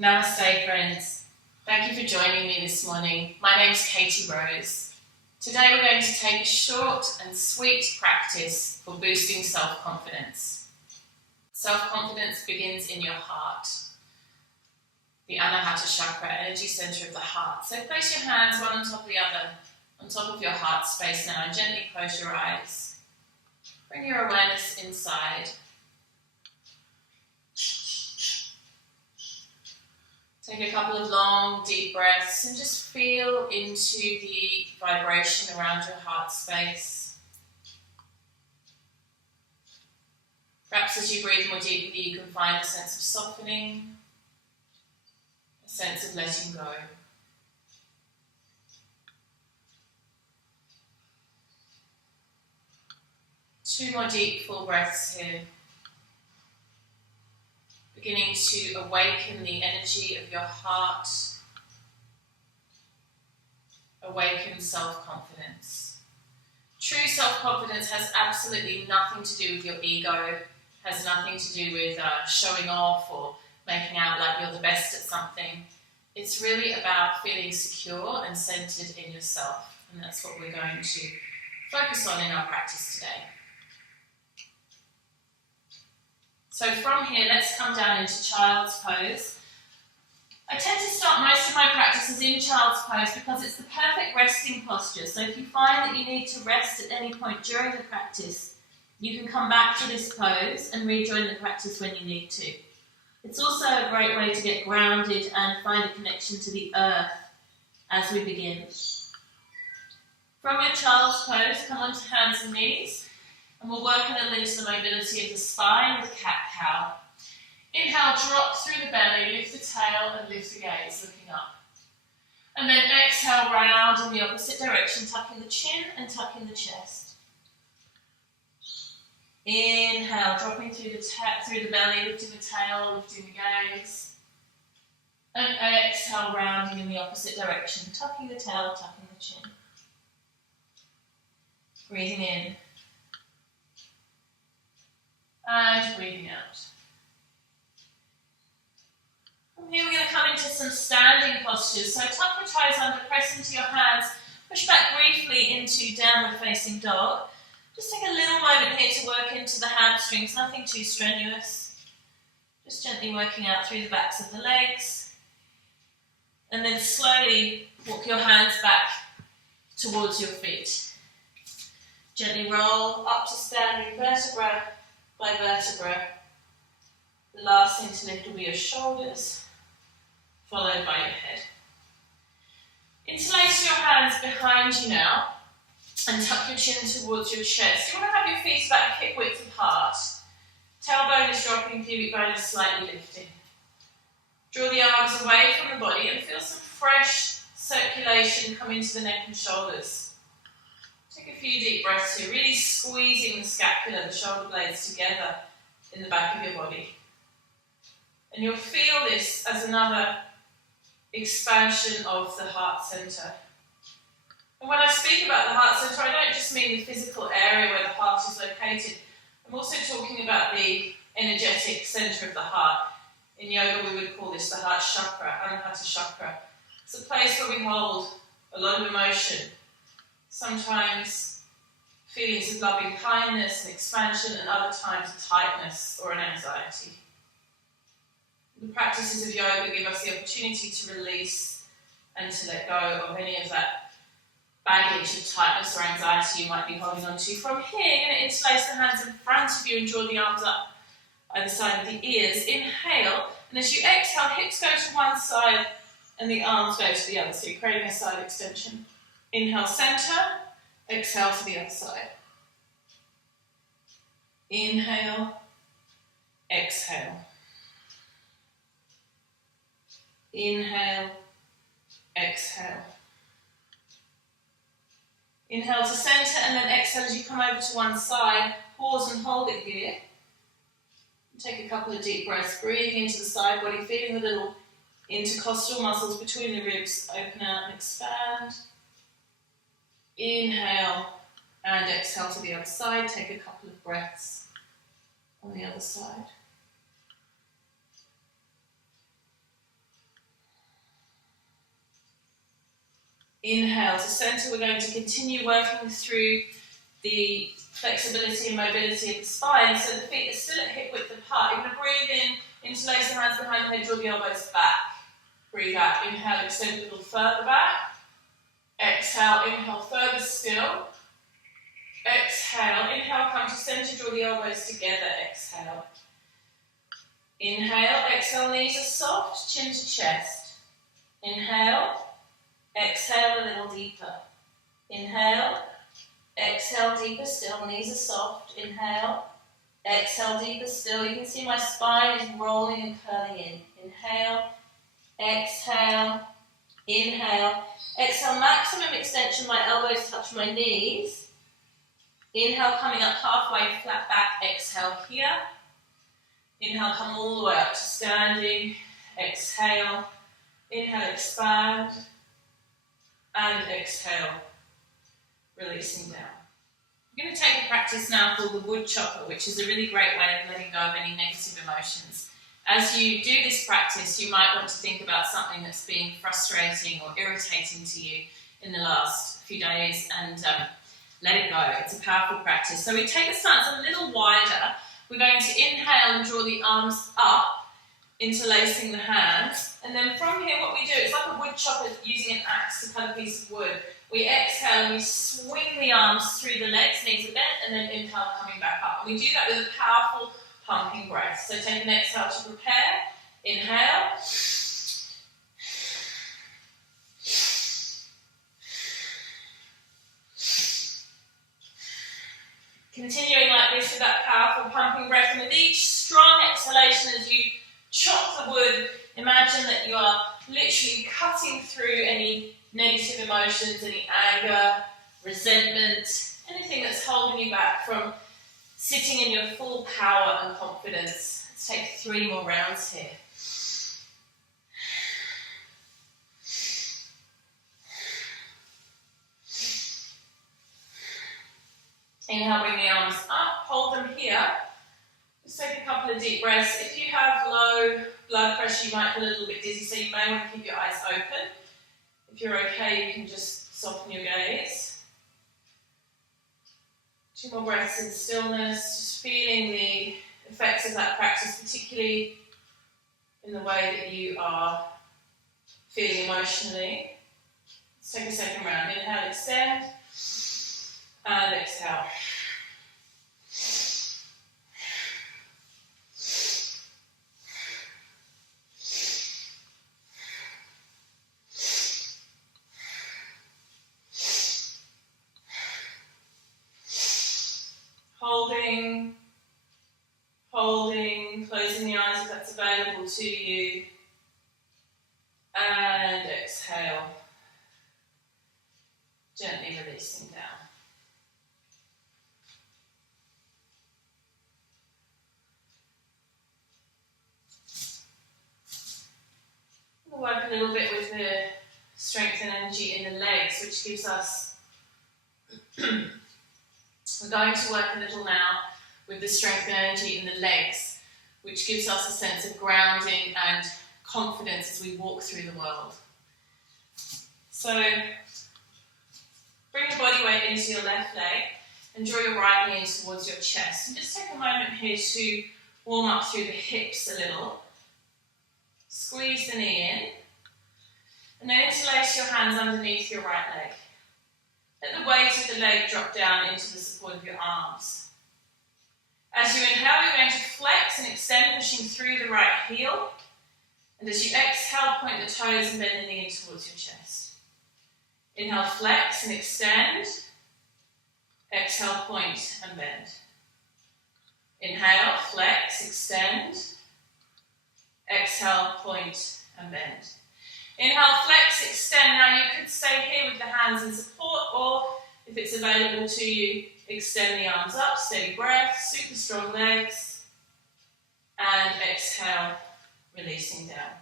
Namaste, friends. Thank you for joining me this morning. My name's Katie Rose. Today we're going to take a short and sweet practice for boosting self-confidence. Self-confidence begins in your heart, the Anahata Chakra, energy center of the heart. So place your hands one on top of the other, on top of your heart space now, and gently close your eyes. Bring your awareness inside. Take a couple of long, deep breaths and just feel into the vibration around your heart space. Perhaps as you breathe more deeply, you can find a sense of softening, a sense of letting go. Two more deep, full breaths here. Beginning to awaken the energy of your heart, awaken self-confidence. True self-confidence has absolutely nothing to do with your ego, has nothing to do with showing off or making out like you're the best at something. It's really about feeling secure and centered in yourself, and that's what we're going to focus on in our practice today. So from here, let's come down into child's pose. I tend to start most of my practices in child's pose because it's the perfect resting posture. So if you find that you need to rest at any point during the practice, you can come back to this pose and rejoin the practice when you need to. It's also a great way to get grounded and find a connection to the earth as we begin. From your child's pose, come onto hands and knees. And we'll work a little into the mobility of the spine with cat-cow. Inhale, drop through the belly, lift the tail and lift the gaze, looking up. And then exhale, round in the opposite direction, tucking the chin and tucking the chest. Inhale, dropping through the belly, lifting the tail, lifting the gaze. And exhale, rounding in the opposite direction, tucking the tail, tucking the chin. Breathing in. And breathing out. From here we're going to come into some standing postures. So tuck your toes under, press into your hands, push back briefly into downward facing dog. Just take a little moment here to work into the hamstrings, nothing too strenuous. Just gently working out through the backs of the legs. And then slowly walk your hands back towards your feet. Gently roll up to standing vertebra by vertebra. The last thing to lift will be your shoulders, followed by your head. Interlace your hands behind you now and tuck your chin towards your chest. You want to have your feet about hip width apart. Tailbone is dropping, pubic bone is slightly lifting. Draw the arms away from the body and feel some fresh circulation come into the neck and shoulders. Take a few deep breaths here, really squeezing the scapula, the shoulder blades together in the back of your body. And you'll feel this as another expansion of the heart center. And when I speak about the heart center, I don't just mean the physical area where the heart is located. I'm also talking about the energetic center of the heart. In yoga, we would call this the heart chakra, Anahata Chakra. It's a place where we hold a lot of emotion. Sometimes feelings of loving kindness and expansion, and other times tightness or an anxiety. The practices of yoga give us the opportunity to release and to let go of any of that baggage of tightness or anxiety you might be holding on to. From here, you're going to interlace the hands in front of you and draw the arms up either side of the ears. Inhale, and as you exhale, hips go to one side and the arms go to the other, so you're creating a side extension. Inhale, center, exhale to the other side. Inhale, exhale. Inhale, exhale. Inhale to center and then exhale as you come over to one side. Pause and hold it here. Take a couple of deep breaths, breathing into the side body, feeling the little intercostal muscles between the ribs open out and expand. Inhale and exhale to the other side. Take a couple of breaths on the other side. Inhale to centre. We're going to continue working through the flexibility and mobility of the spine. So the feet are still at hip width apart. You're going to breathe in, interlace the hands behind the head, draw the elbows back. Breathe out. Inhale, extend a little further back. Exhale, inhale further still. Exhale, inhale, come to centre, draw the elbows together. Exhale. Inhale, exhale, knees are soft, chin to chest. Inhale, exhale a little deeper. Inhale, exhale deeper still, knees are soft. Inhale, exhale deeper still. You can see my spine is rolling and curling in. Inhale, exhale, inhale. Exhale, maximum extension, my elbows touch my knees. Inhale, coming up halfway, flat back, exhale here. Inhale, come all the way up to standing. Exhale, inhale, expand. And exhale, releasing down. We're going to take a practice now called the Woodchopper, which is a really great way of letting go of any negative emotions. As you do this practice, you might want to think about something that's been frustrating or irritating to you in the last few days and let it go. It's a powerful practice. So we take the stance a little wider. We're going to inhale and draw the arms up, interlacing the hands. And then from here, what we do, it's like a wood chopper using an axe to cut a piece of wood. We exhale and we swing the arms through the legs, knees are bent, and then inhale, coming back up. And we do that with a powerful pumping breath. So take an exhale to prepare. Inhale. Continuing like this with that powerful pumping breath, and with each strong exhalation as you chop the wood, imagine that you are literally cutting through any negative emotions, any anger, resentment, anything that's holding you back from sitting in your full power and confidence. Let's take 3 more rounds here. Inhale, bring the arms up, hold them here. Just take a couple of deep breaths. If you have low blood pressure, you might feel a little bit dizzy, so you may want to keep your eyes open. If you're okay, you can just soften your gaze. 2 more breaths in stillness, just feeling the effects of that practice, particularly in the way that you are feeling emotionally. Let's take a second round. Inhale, extend, and exhale. Holding, closing the eyes if that's available to you, and exhale, gently releasing down. We'll work a little bit with the strength and energy in the legs, which gives us, we're going to work a little now with the strength and energy in the legs, which gives us a sense of grounding and confidence as we walk through the world. So, bring your body weight into your left leg and draw your right knee in towards your chest. And just take a moment here to warm up through the hips a little. Squeeze the knee in, and then interlace your hands underneath your right leg. Let the weight of the leg drop down into the support of your arms. As you inhale, you're going to flex and extend, pushing through the right heel. And as you exhale, point the toes and bend the knee in towards your chest. Inhale, flex and extend. Exhale, point and bend. Inhale, flex, extend. Exhale, point and bend. Inhale, flex, extend. Now you could stay here with the hands in support, or if it's available to you, extend the arms up, steady breath, super strong legs, and exhale, releasing down.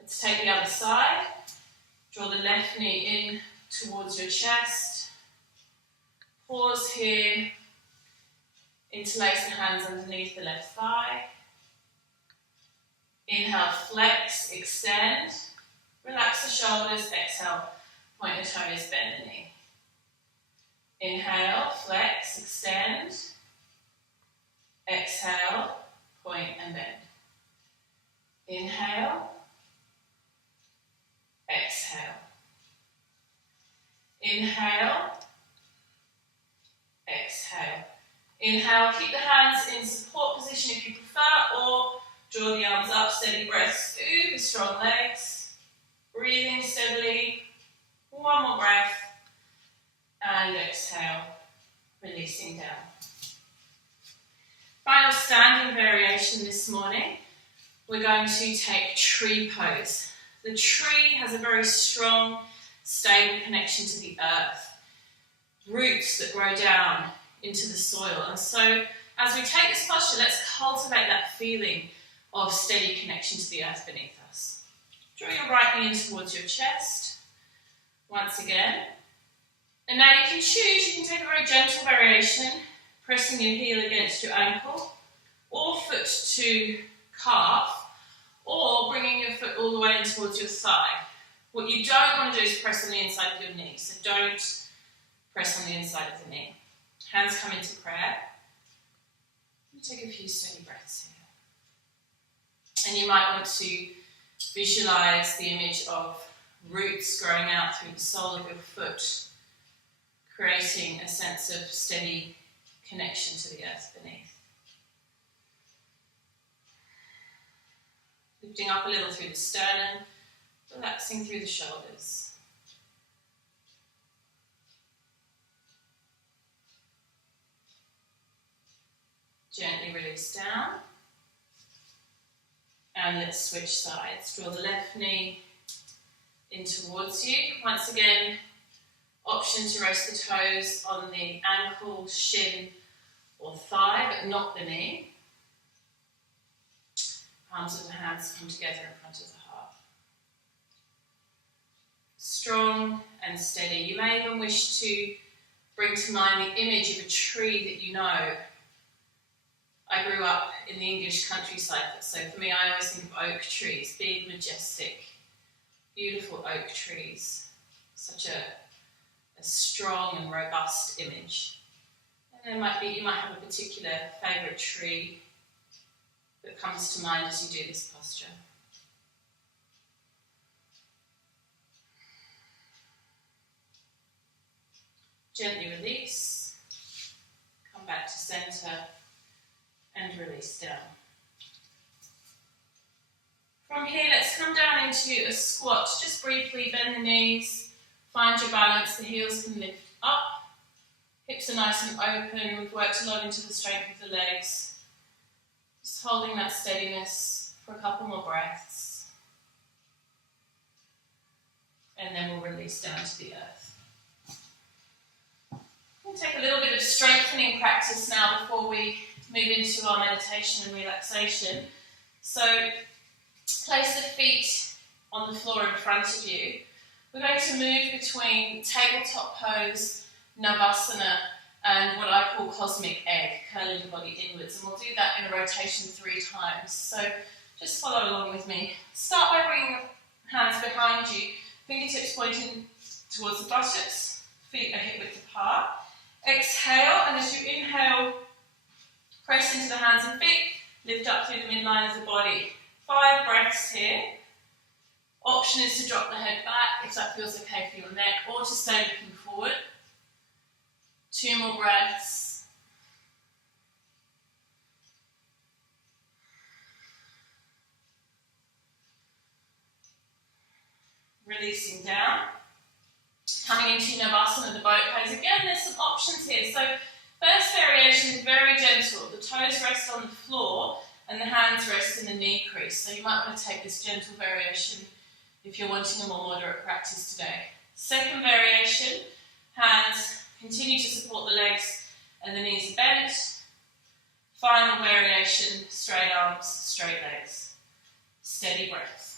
Let's take the other side. Draw the left knee in towards your chest. Pause here. Interlace the hands underneath the left thigh. Inhale, flex, extend. Relax the shoulders. Exhale, point the toes, bend the knee. Inhale, flex, extend. Exhale, point and bend. Inhale, exhale. Inhale, exhale. Inhale, keep the hands in support position if you prefer, or draw the arms up, steady breath, super strong legs. Breathing steadily. One more breath. And exhale, releasing down. Final standing variation this morning. We're going to take tree pose. The tree has a very strong, stable connection to the earth. Roots that grow down into the soil. And so as we take this posture, let's cultivate that feeling of steady connection to the earth beneath us. Draw your right knee in towards your chest. Once again. And now you can choose, you can take a very gentle variation, pressing your heel against your ankle, or foot to calf, or bringing your foot all the way in towards your thigh. What you don't want to do is press on the inside of your knee, so don't press on the inside of the knee. Hands come into prayer. You take a few steady breaths here. And you might want to visualize the image of roots growing out through the sole of your foot, creating a sense of steady connection to the earth beneath. Lifting up a little through the sternum, relaxing through the shoulders. Gently release down. And let's switch sides. Draw the left knee in towards you. Once again, option to rest the toes on the ankle, shin, or thigh, but not the knee. Palms of the hands come together in front of the heart. Strong and steady. You may even wish to bring to mind the image of a tree that you know. I grew up in the English countryside, so for me I always think of oak trees, big, majestic, beautiful oak trees. Such a strong and robust image. And you might have a particular favourite tree that comes to mind as you do this posture. Gently release, come back to centre and release down. From here, let's come down into a squat. Just briefly bend the knees, find your balance, the heels can lift up, hips are nice and open, we've worked a lot into the strength of the legs. Just holding that steadiness for a couple more breaths. And then we'll release down to the earth. We'll take a little bit of strengthening practice now before we move into our meditation and relaxation. So place the feet on the floor in front of you. We're going to move between tabletop pose, Navasana, and what I call cosmic egg, curling the body inwards. And we'll do that in a rotation 3 times. So just follow along with me. Start by bringing the hands behind you, fingertips pointing towards the buttocks, feet are hip width apart. Exhale, and as you inhale, press into the hands and feet, lift up through the midline of the body. 5 breaths here. Option is to drop the head back if that feels okay for your neck, or to stay looking forward. 2 more breaths. Releasing down. Coming into Navasana, the boat pose. Again, there's some options here. So first variation is very gentle. The toes rest on the floor and the hands rest in the knee crease. So you might want to take this gentle variation if you're wanting a more moderate practice today. Second variation, hands continue to support the legs and the knees are bent. Final variation, straight arms, straight legs. Steady breath.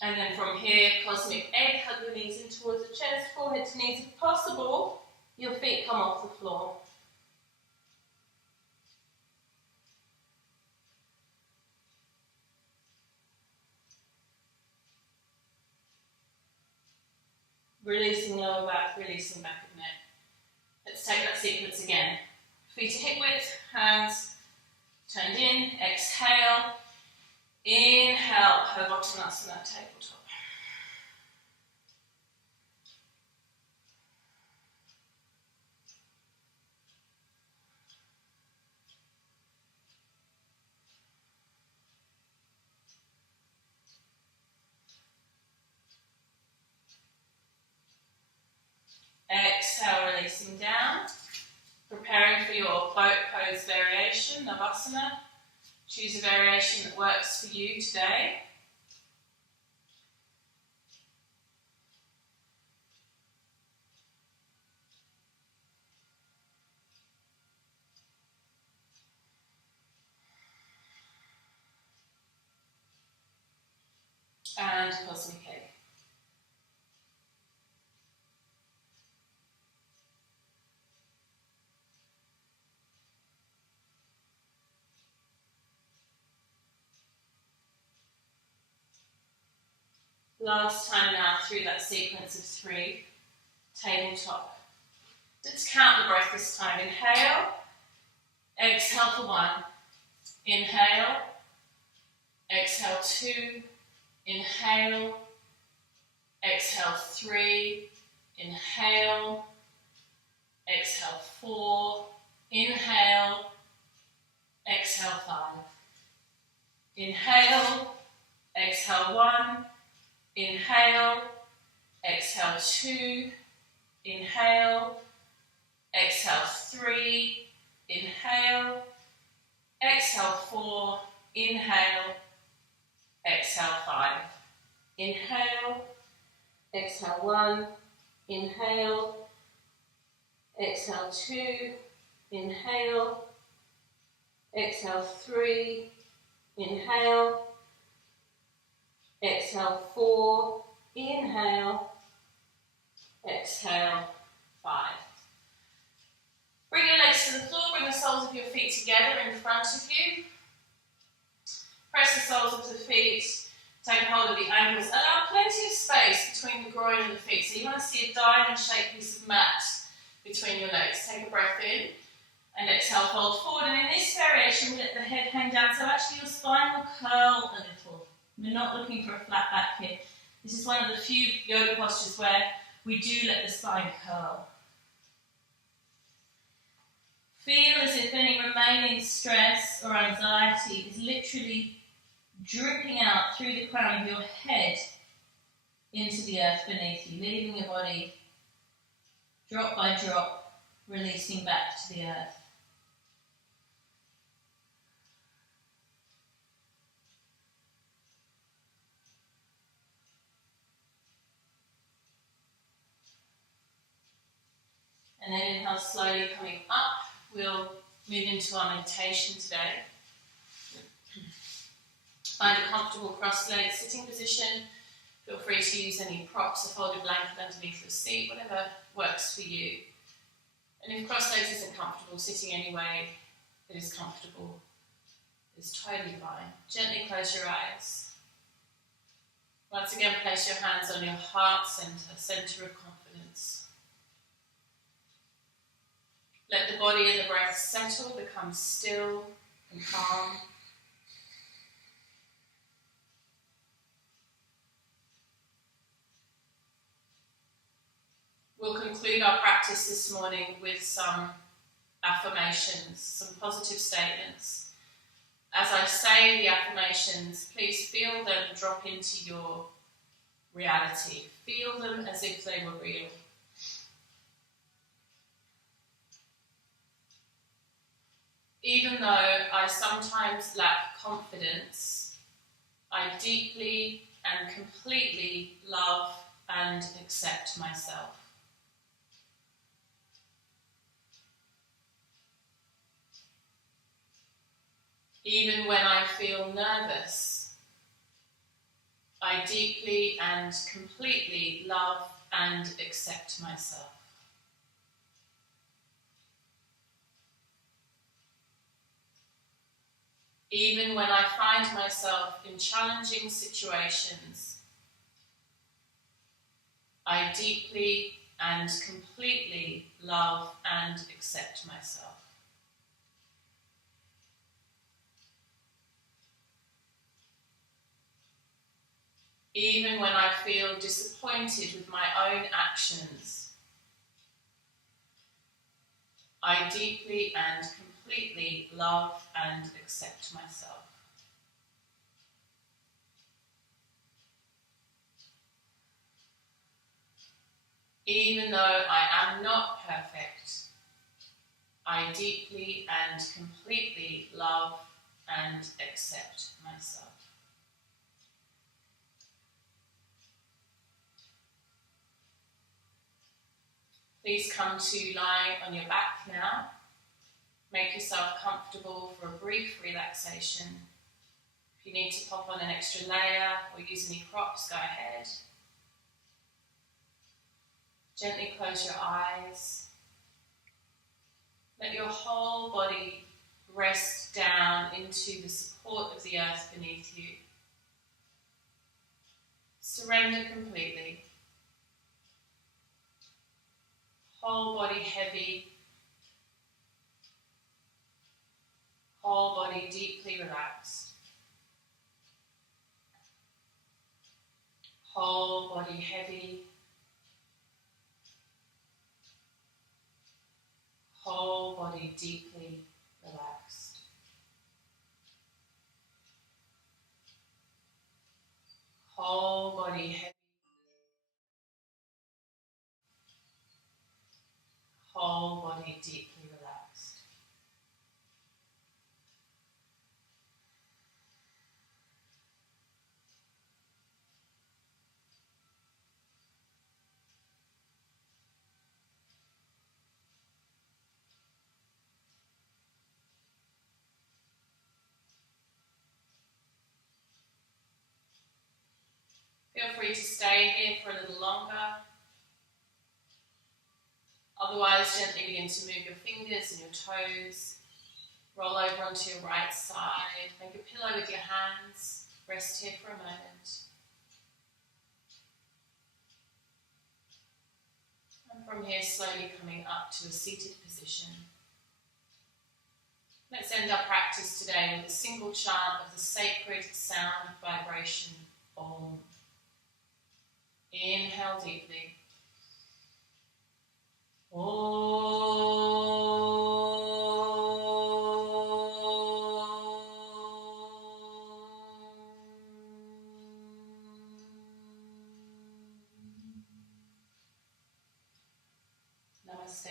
And then from here, cosmic egg, hug the knees in towards the chest, forehead to knees. If possible, your feet come off the floor. Releasing lower back, releasing back of neck. Let's take that sequence again. Feet to hip width, hands turned in. Exhale. Inhale, Purvottanasana, tabletop. Exhale, releasing down. Preparing for your boat pose variation, Navasana. Choose a variation that works for you today. And cosmic egg. Last time now through that sequence of 3, tabletop. Let's count the breath this time. Inhale, exhale for 1. Inhale, exhale 2. Inhale, exhale 3. Inhale, exhale 4. Inhale, exhale 5. Inhale, exhale 1. Inhale, exhale 2. Inhale, exhale 3. Inhale, exhale 4. Inhale, exhale 5. Inhale, exhale 1. Inhale, exhale 2. Inhale, exhale 3. Inhale, exhale 4. Inhale, exhale 5. Bring your legs to the floor, bring the soles of your feet together in front of you. Press the soles of the feet, take hold of the ankles. Allow plenty of space between the groin and the feet. So you want to see a diamond-shaped piece of mat between your legs. Take a breath in and exhale, fold forward. And in this variation, we let the head hang down. So actually your spine will curl a little. We're not looking for a flat back here. This is one of the few yoga postures where we do let the spine curl. Feel as if any remaining stress or anxiety is literally dripping out through the crown of your head into the earth beneath you, leaving your body drop by drop, releasing back to the earth. And then inhale, slowly coming up. We'll move into our meditation today. Find a comfortable cross-legged sitting position. Feel free to use any props, a folded blanket underneath your seat, whatever works for you. And if cross-legs isn't comfortable, sitting anyway that is comfortable is totally fine. Gently close your eyes. Once again, place your hands on your heart centre of confidence. Let the body and the breath settle, become still and calm. We'll conclude our practice this morning with some affirmations, some positive statements. As I say the affirmations, please feel them drop into your reality. Feel them as if they were real. Even though I sometimes lack confidence, I deeply and completely love and accept myself. Even when I feel nervous, I deeply and completely love and accept myself. Even when I find myself in challenging situations, I deeply and completely love and accept myself. Even when I feel disappointed with my own actions, I deeply and completely love and accept myself. Even though I am not perfect, I deeply and completely love and accept myself. Please come to lying on your back now. Make yourself comfortable for a brief relaxation. If you need to pop on an extra layer or use any props, go ahead. Gently close your eyes. Let your whole body rest down into the support of the earth beneath you. Surrender completely. Whole body heavy. Whole body deeply relaxed. Whole body heavy. Whole body deeply relaxed. Whole body heavy. Whole body deeply relaxed. Feel free to stay here for a little longer. Otherwise, gently begin to move your fingers and your toes. Roll over onto your right side. Make a pillow with your hands. Rest here for a moment. And from here, slowly coming up to a seated position. Let's end our practice today with a single chant of the sacred sound vibration Om. Inhale deeply. Om. Namaste.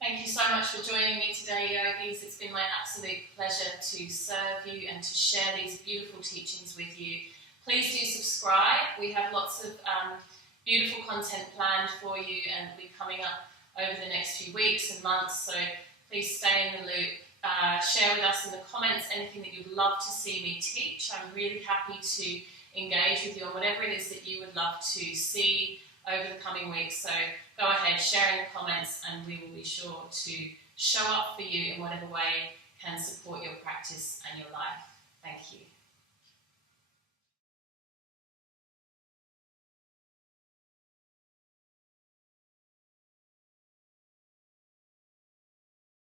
Thank you so much for joining me today, yogis. It's been my absolute pleasure to serve you and to share these beautiful teachings with you. Please do subscribe. We have lots of beautiful content planned for you and will be coming up over the next few weeks and months, so please stay in the loop. Share with us in the comments anything that you'd love to see me teach. I'm really happy to engage with you on whatever it is that you would love to see over the coming weeks. So go ahead, share in the comments, and we will be sure to show up for you in whatever way can support your practice and your life. Thank you.